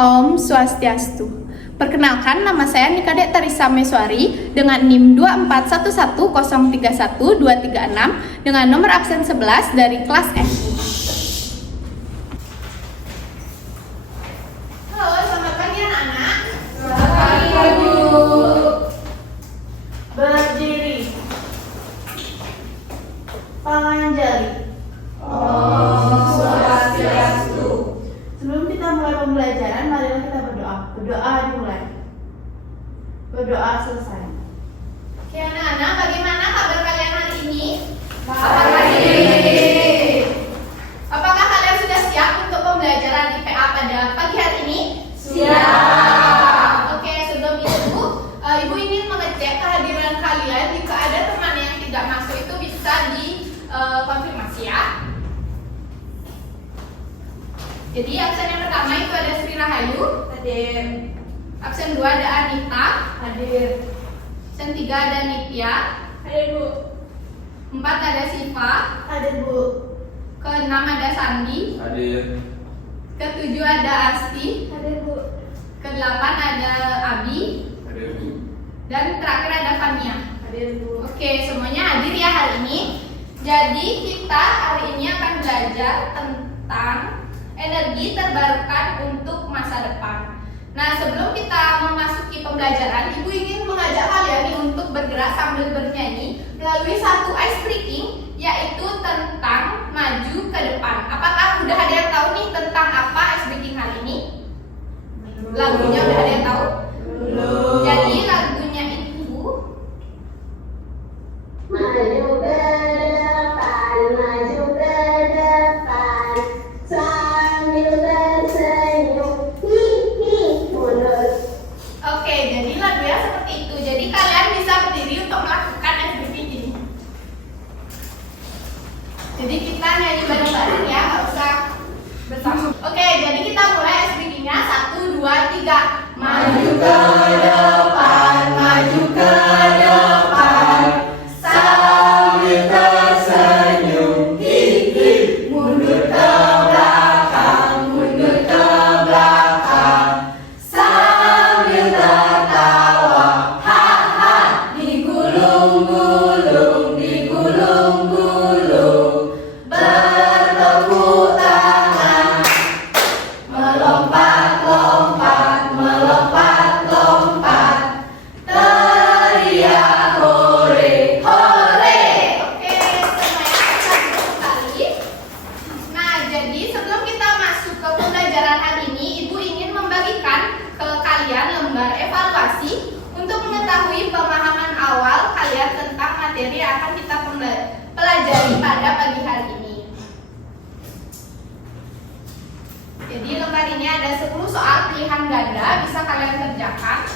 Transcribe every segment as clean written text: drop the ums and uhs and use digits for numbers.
Om Swastiastu. Perkenalkan, nama saya Nikadek Tarisa Meswari dengan NIM 2411031-236 dengan nomor absen 11 dari kelas F. Halo, selamat pagi anak-anak. Selamat pagi, Bu. Berdiri. Panganjali. Om Swastiastu. Sebelum kita mulai pembelajaran, marilah kita berdoa. Berdoa dimulai. Berdoa selesai. Oke anak-anak, bagaimana kabar kalian hari ini? Baik. Apakah kalian sudah siap untuk pembelajaran IPA pada pagi hari ini? Siap. Oke, sebelum itu, Ibu ingin mengecek kehadiran kalian. Jika ada teman yang tidak masuk itu bisa dikonfirmasi ya. Jadi absen yang pertama itu ada Sri Rahayu. Hadir. Absen 2 ada Anita. Hadir. Absen 3 ada Nitya. Hadir, Bu. 4 ada Siva. Hadir, Bu. Ke-6 ada Sandi. Hadir. Ke-7 ada Asti. Hadir, Bu. Ke-8 ada Abi. Hadir, Bu. Dan terakhir ada Fania. Hadir, Bu. Oke, semuanya hadir ya hari ini. Jadi kita hari ini akan belajar tentang energi terbarukan untuk masa depan. Nah, sebelum kita memasuki pembelajaran, Ibu ingin mengajak kalian nih untuk bergerak sambil bernyanyi melalui satu ice breaking, yaitu tentang maju ke depan. Apakah udah ada yang tahu nih tentang apa ice breaking hari ini? Lagunya udah ada yang tahu? Belum. Jadi lagunya itu Maju ke depan, sambil tersenyum, hihi, mundur. oke, jadi lagunya seperti itu. Jadi kalian bisa berdiri untuk melakukan ice breaking ini. Jadi kita nyanyi bareng-bareng ya, nggak usah bersama. Oke, jadi kita mulai ice breakingnya. 1, 2, 3. Maju ke depan, maju ke depan, sambil tersenyum, hihi, mundur ke belakang, sambil tertawa, haha, digulung-gulung, bertepuk tangan, melompat-lompat, teriak hore, hore. Oke, semuanya kita duduk kembali. Nah, jadi sebelum kita masuk ke pembelajaran hari ini, Ibu ingin membagikan ke kalian lembar evaluasi untuk mengetahui pemahaman awal kalian tentang materi yang akan kita pelajari pada pagi hari ini. Jadi lembar ini ada 10 soal pilihan ganda, bisa kalian kerjakan.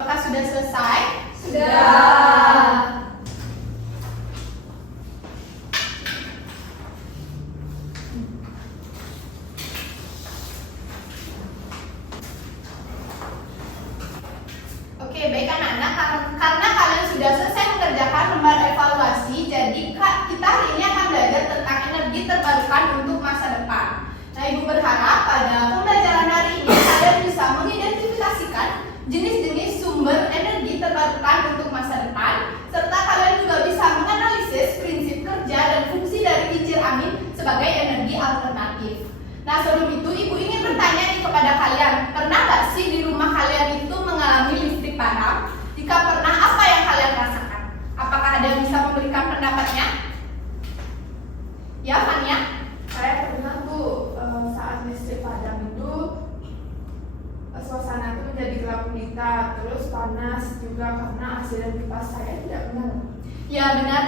Apakah sudah selesai? Oke, baik anak-anak, karena kalian sudah selesai mengerjakan lembar evaluasi, jadi kita hari ini akan belajar tentang energi terbarukan untuk masa depan. Nah, Ibu berharap pada pembelajaran hari ini kalian bisa mengidentifikasikan jenis-jenis sumber energi terbarukan untuk masa depan, serta kalian juga bisa menganalisis prinsip kerja dan fungsi dari kincir angin sebagai energi alternatif. Nah, sebelum itu Ibu ingin bertanya nih kepada kalian, pernah nggak sih di rumah kalian itu mengalami listrik padam? Jika pernah, apa yang kalian rasakan? Apakah ada yang bisa memberikan pendapatnya? Ya, Fania? Saya pernah, Bu, saat listrik padam itu suasana itu menjadi gelap gulita, terus panas juga karena AC dan kipas saya tidak menyala. Ya, benar.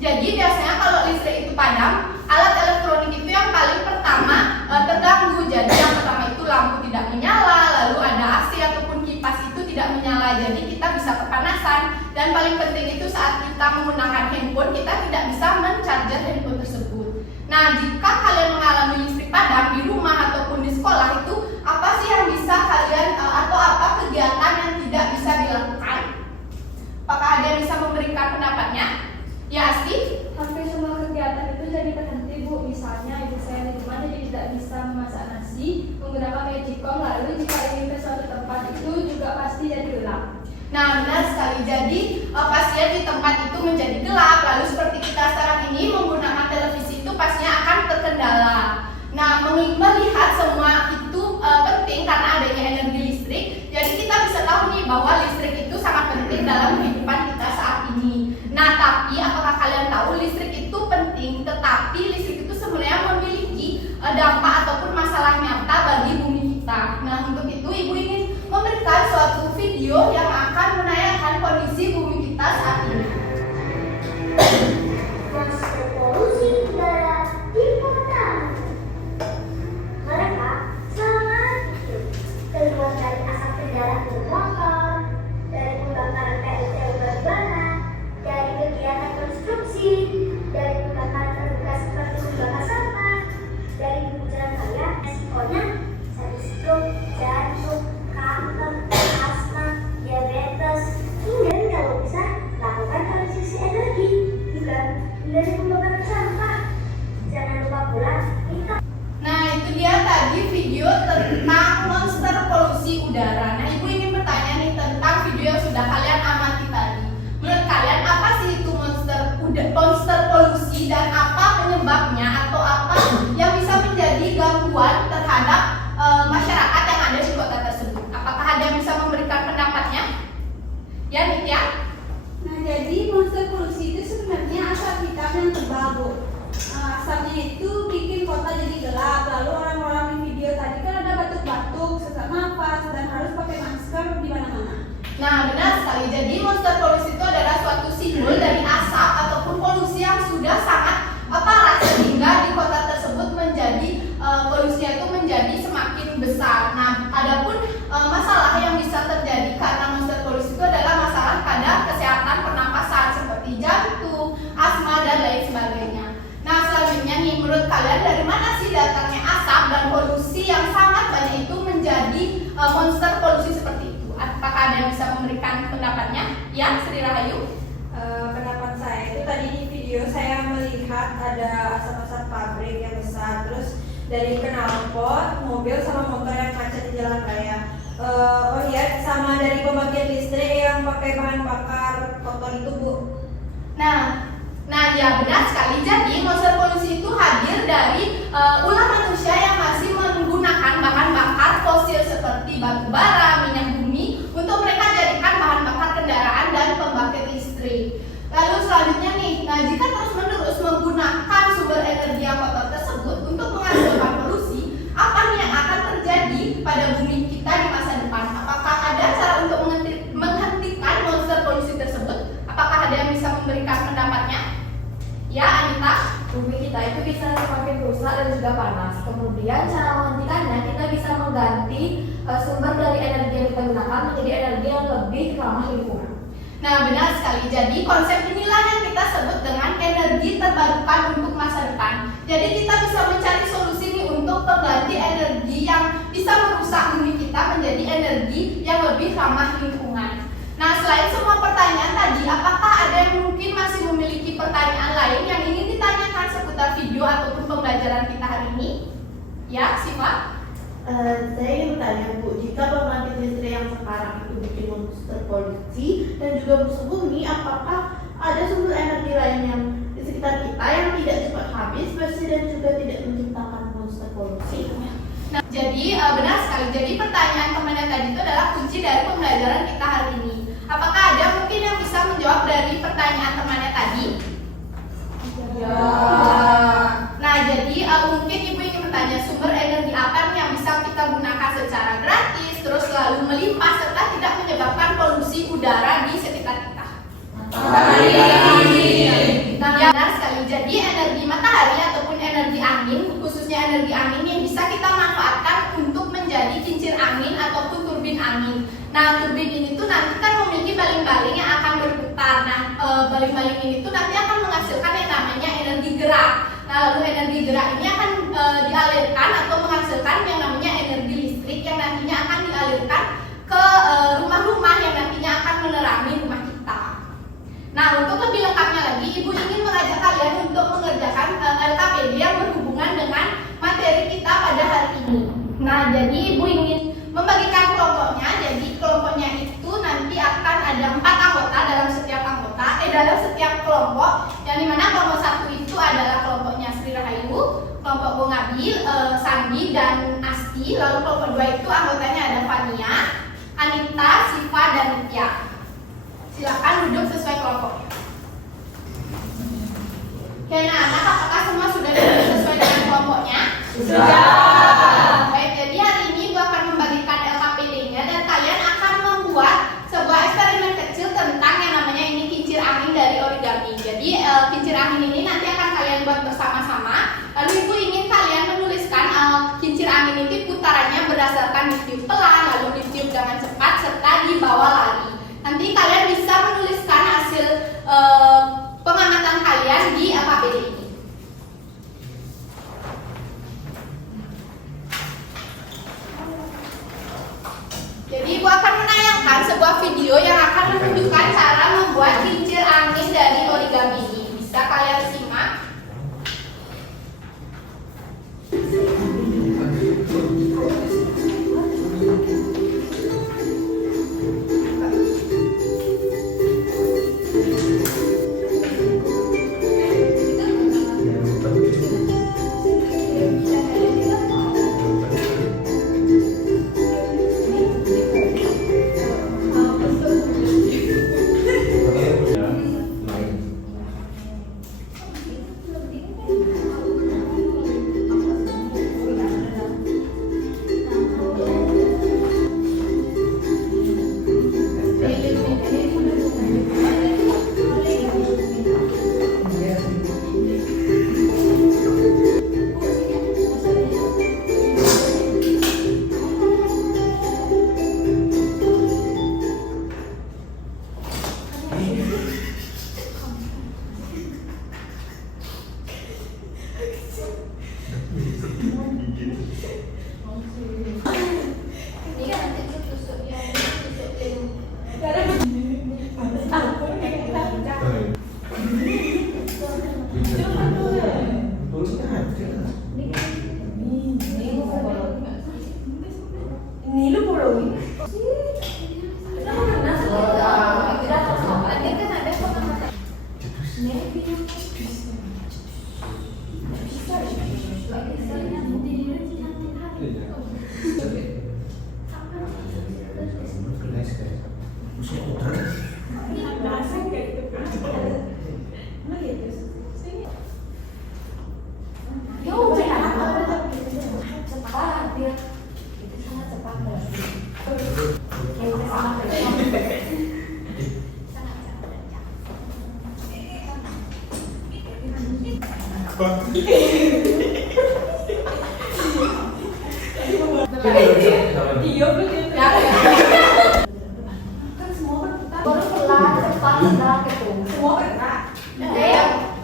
Jadi biasanya kalau listrik itu padam, alat elektronik itu yang paling pertama terganggu. Jadi yang pertama itu lampu tidak menyala, lalu ada AC ataupun kipas itu tidak menyala. Jadi kita bisa kepanasan dan Dan paling penting itu saat kita menggunakan handphone, kita tidak bisa men-charger handphone tersebut. Nah, jika kalian mengalami listrik padam di rumah ataupun di sekolah, itu apa sih yang bisa kalian atau apa kegiatan yang tidak bisa dilakukan? Apakah ada yang bisa memberikan pendapatnya? Ya, Asti? Hampir semua kegiatan itu jadi terhenti, Bu. Misalnya ibu saya di rumah jadi tidak bisa memasak nasi menggunakan magicom, lalu jika ingin ke suatu tempat itu juga pasti jadi gelap. Nah, benar sekali. Jadi pastinya di tempat itu menjadi gelap. Lalu seperti kita sekarang ini menggunakan televisi itu pastinya akan terkendala. Nah, melihat semua itu penting karena adanya energi listrik. Jadi kita bisa tahu nih bahwa listrik itu sangat penting dalam kehidupan kita saat ini. Nah, tapi apakah kalian tahu listrik itu penting, tetapi listrik itu sebenarnya memiliki dampak ataupun masalah nyata bagi bumi kita. Nah, untuk itu ibu ingin memberikan suatu video yang akan menayangkan kondisi bumi kita saat ini. Monster polusi udara di kota. Mereka sangat hidup, terbuat dari asap kendaraan bermotor, dari pembakaran PLTU batubara, dari kegiatan konstruksi, dari pembakaran terbuka seperti membakar sampah, dari pembicaraan raya. Resikonya jadi stroke, jantung, kanker, asma, diabetes, hingga kalau bisa lakukan transisi energi juga dari pembakaran sampah. Jangan lupa pula kita. Nah, itu dia tadi video tentang monster polusi udara. Nah, ibu ingin bertanya nih tentang video yang sudah kalian amati tadi. Menurut kalian apa sih itu monster polusi dan apa penyebabnya atau apa yang bisa menjadi gangguan terhadap masyarakat yang ada di kota tersebut? Apakah ada yang bisa memberikan pendapatnya? Ya, Nitya? Nah, jadi monster polusi itu sebenarnya asap hitam yang tebal, Bu. Asapnya itu bikin kota jadi gelap. Lalu orang-orang di video tadi kan ada batuk-batuk, sesak nafas, dan harus pakai masker di mana-mana. Nah, benar sekali. Jadi monster polusi itu adalah suatu simbol dari asap ataupun polusi yang sudah sangat parah sehingga di kota tersebut menjadi polusinya itu menjadi semakin besar. Nah, adapun masalah yang bisa terjadi karena monster polusi itu adalah masalah pada kesehatan pernapasan seperti jantung, asma dan lain sebagainya. Nah, selanjutnya nih, menurut kalian dari mana sih datangnya asap dan polusi yang sangat banyak itu menjadi monster polusi seperti itu? Apakah ada yang bisa memberikan pendapatnya? Ya, Sri Rahayu? Pendapat saya itu tadi di video saya melihat ada asap-asap pabrik yang besar, terus dari knalpot, mobil sama motor yang macet di jalan raya. Oh iya, sama dari pembangkit listrik yang pakai bahan bakar kotor itu, Bu. Nah, ya benar sekali. Jadi monster polusi itu hadir dari ulah manusia yang masih menggunakan bahan bakar fosil seperti batu bara, minyak bumi untuk mereka jadikan bahan bakar kendaraan dan pembangkit listrik. Lalu selanjutnya nih, nah jika terus-menerus menggunakan sumber energi yang kotor tersebut untuk menghasilkan polusi, apa nih yang akan terjadi pada bumi kita di masa depan? Apakah ada cara untuk menghentikan monster polusi tersebut? Apakah ada yang bisa memberikan pendapatnya? Ya, Anita? Bumi kita itu bisa semakin rusak dan juga panas. Kemudian cara menghentikannya kita bisa mengganti sumber dari energi yang kita gunakan menjadi energi yang lebih ramah lingkungan. Nah, benar sekali. Jadi konsep inilah yang kita sebut dengan energi terbarukan untuk masa depan. Jadi kita bisa mencari solusi nih untuk pengganti energi yang bisa merusak bumi kita menjadi energi yang lebih ramah lingkungan. Nah, selain semua pertanyaan tadi, apakah ada yang mungkin masih memiliki pertanyaan lain yang ingin ditanyakan seputar video ataupun pembelajaran kita hari ini? Ya, Siva? Saya ingin bertanya, Bu, jika pembangkit listrik yang sekarang itu bikin monster polusi dan juga musuh bumi, apakah ada sumber energi lain yang di sekitar kita yang tidak cepat habis, bersih dan juga tidak menciptakan monster polusi? Nah, jadi benar sekali. Jadi pertanyaan temannya tadi itu adalah kunci dari pembelajaran kita hari ini. Apakah ada mungkin yang bisa menjawab dari pertanyaan temannya tadi? Ya. Nah, jadi mungkin ibu ingin bertanya sumber energi apa nih yang bisa kita gunakan secara gratis, terus selalu melimpah serta tidak menyebabkan polusi udara di sekitar kita. Matahari. Nah, benar sekali. Jadi energi matahari ataupun energi angin, khususnya energi angin yang bisa kita manfaatkan untuk menjadi kincir angin ataupun turbin angin. Nah, turbin ini tuh nanti kan memiliki baling-baling yang akan berputar. Nah, baling-baling ini tuh nanti akan menghasilkan yang namanya energi gerak. Nah, lalu energi gerak ini akan dialirkan atau menghasilkan yang namanya energi listrik yang nantinya akan dialirkan ke rumah-rumah yang nantinya akan menerangi rumah kita. Nah, untuk lebih lengkapnya lagi, Ibu ingin mengajak kalian untuk mengerjakan LKPD yang berhubungan dengan materi kita pada hari ini. Nah, jadi Ibu ingin membagikan kelompoknya. Jadi kelompoknya itu nanti akan ada 4 anggota dalam setiap kelompok. Yang dimana kelompok 1 itu adalah kelompoknya Sri Rahayu, kelompok Bung Abil, Sandi dan Asti. Lalu kelompok 2 itu anggotanya ada Fania, Anita, Siva dan Nitya. Silakan duduk sesuai kelompoknya. Oke, nah anak apakah semua sudah duduk sesuai dengan kelompoknya? Sudah. Baik, jadi hari ini Ibu akan membagikan LKPD-nya dan kalian akan membuat sebuah eksperimen kecil tentang yang namanya ini kincir angin dari origami. Jadi kincir angin ini nanti akan kalian buat bersama-sama. Lalu Ibu ingin kalian menuliskan kincir angin ini putarannya berdasarkan ditiup pelan, lalu ditiup dengan cepat serta dibawa lari. Nanti kalian bisa menuliskan hasil pengamatan kalian di LKPD ini. Jadi Ibu akan menayangkan sebuah video yang akan menunjukkan cara membuat kincir angin dari origami ini. Bisa kalian simak.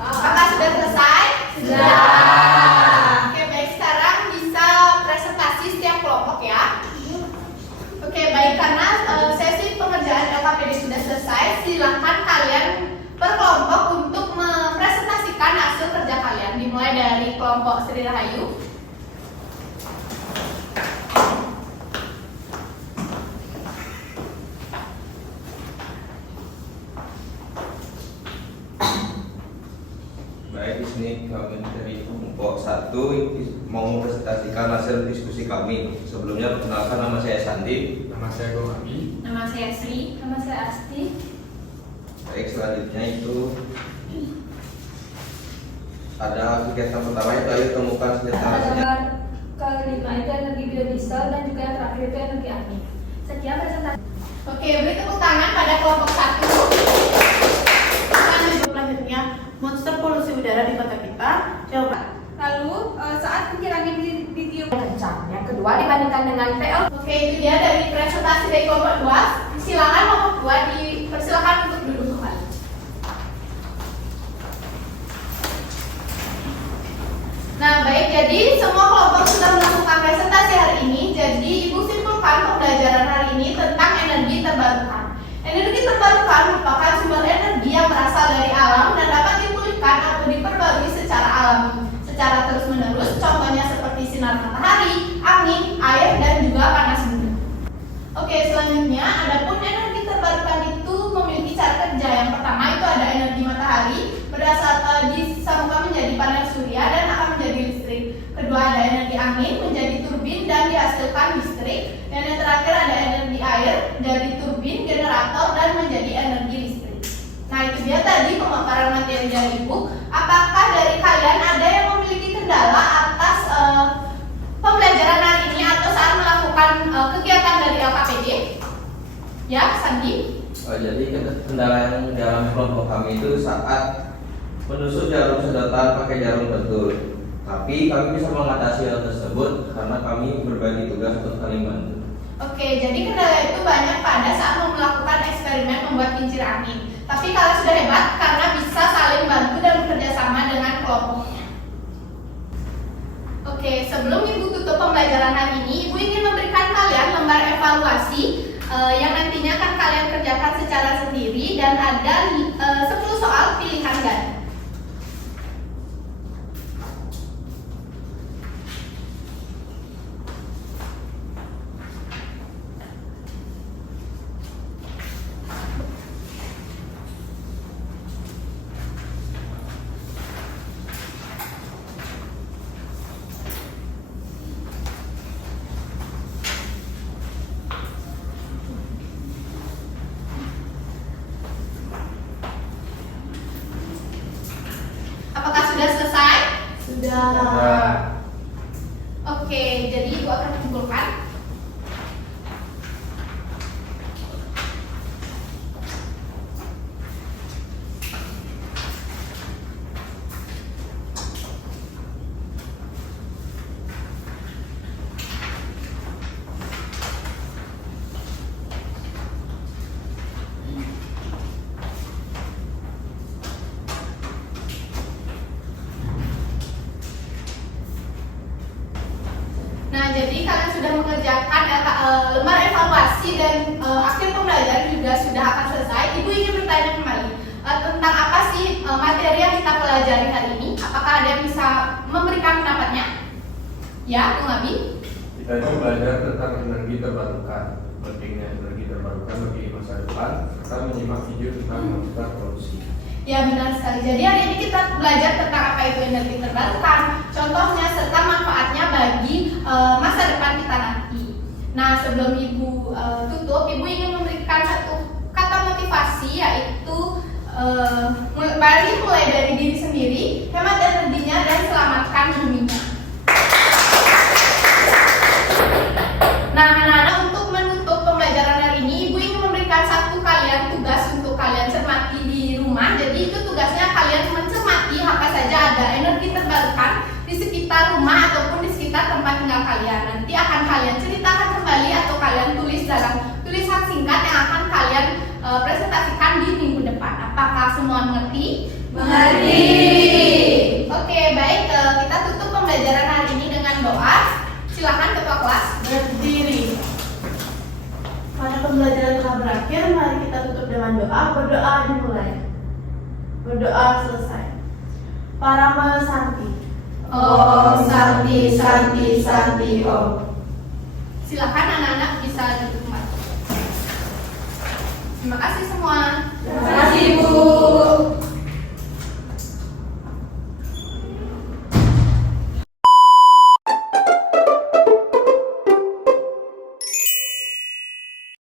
Apakah sudah selesai? Sudah. Oke, baik, sekarang bisa presentasi setiap kelompok ya. Oke, baik, karena sesi pengerjaan LKPD sudah selesai, silakan kalian per kelompok untuk mempresentasikan hasil kerja kalian. Dimulai dari kelompok Sri Rahayu. Baik, di sini kami dari kelompok 1 mau mempresentasikan hasil diskusi kami. Sebelumnya perkenalkan, nama saya Sandi. Nama saya Gomi. Nama saya Sri. Nama saya Asti. Baik, selanjutnya itu ada kegiatan pertama itu ayo temukan senjata hasilnya. Kelima itu energi biodiesel dan juga yang terakhir itu energi angin. Sekian presentasi. Oke, beri tepuk tangan pada kelompok 1. Selanjutnya, monster polusi udara di kota kita. Coba. Lalu saat kincir angin ditiup. kencang. Yang kedua dibandingkan dengan PL. Oke, itu dia dari presentasi dari kelompok 2. Silakan kelompok 2 dipersilakan untuk duduk kembali. Nah, baik, jadi semua kelompok sudah melakukan presentasi hari ini. Jadi, Ibu simpulkan pembelajaran hari ini tentang energi terbarukan. Energi terbarukan merupakan sumber energi yang berasal dari alam dan dapat dipulihkan atau diperbarui secara alami, secara terus-menerus. Contohnya seperti sinar matahari, angin, air, dan juga panas bumi. Oke, selanjutnya, adapun energi terbarukan itu memiliki cara kerja. Yang pertama itu ada energi matahari, disambungkan menjadi panel surya dan akan menjadi listrik. Kedua ada energi angin menjadi turbin dan dihasilkan listrik. Dan yang terakhir ada energi air dari turbin, generator dan menjadi energi listrik. Nah, itu dia tadi pemaparan materi dari Ibu. Apakah dari kalian ada yang memiliki kendala atas pembelajaran hari ini atau saat melakukan kegiatan dari LKPD? Ya, Sandi? Jadi kendala yang dalam kelompok kami itu saat menusuk jarum sedotan pakai jarum betul. Tapi kami bisa mengatasi hal tersebut karena kami berbagi tugas untuk saling bantu. Oke, jadi kendala itu banyak pada saat melakukan eksperimen membuat kincir angin. Tapi kalian sudah hebat karena bisa saling bantu dan bekerja sama dengan kelompoknya. Oke, sebelum Ibu tutup pembelajaran hari ini, Ibu ingin memberikan kalian lembar evaluasi yang nantinya akan kalian kerjakan secara sendiri dan ada 10 soal pilihan ganda. Apakah sudah selesai? Sudah. Oke, jadi Ibu akan kumpulkan. Nah, jadi kalian sudah mengerjakan lembar evaluasi dan akhir pembelajaran juga sudah akan selesai. Ibu ingin bertanya kembali tentang apa sih materi yang kita pelajari hari ini? Apakah ada yang bisa memberikan pendapatnya? Ya, Bung Abi? Kita itu belajar tentang energi terbarukan, pentingnya energi terbarukan bagi masa depan, serta menyimak video tentang menghasilkan produksi. Ya, benar sekali. Jadi hari ini kita belajar tentang apa itu energi terbarukan, contohnya serta manfaatnya bagi masa depan kita nanti. Nah, sebelum Ibu tutup, Ibu ingin memberikan satu kata motivasi, yaitu mari mulai dari diri sendiri, hemat energinya dan selamatkan buminya. Nah, anak-anak, untuk menutup pembelajaran hari ini, Ibu ingin memberikan satu kalian tugas untuk kalian cermati di rumah. Jadi itu tugasnya kalian mencermati apa saja ada energi terbarukan di sekitar rumah ataupun di sekitar tempat tinggal kalian. Nanti akan kalian ceritakan kembali atau kalian tulis dalam tulisan singkat yang akan kalian presentasikan di minggu depan. Apakah semua mengerti? Mengerti. Oke, baik, kita tutup pembelajaran hari ini dengan doa. Silakan ketua kelas Berdiri. Karena pembelajaran telah berakhir, mari kita tutup dengan doa. Berdoa dimulai. Berdoa selesai. Parama Santi. Om Santi Santi Santi Om. Silakan anak-anak bisa duduk kembali. Terima kasih semua. Terima kasih, Bu.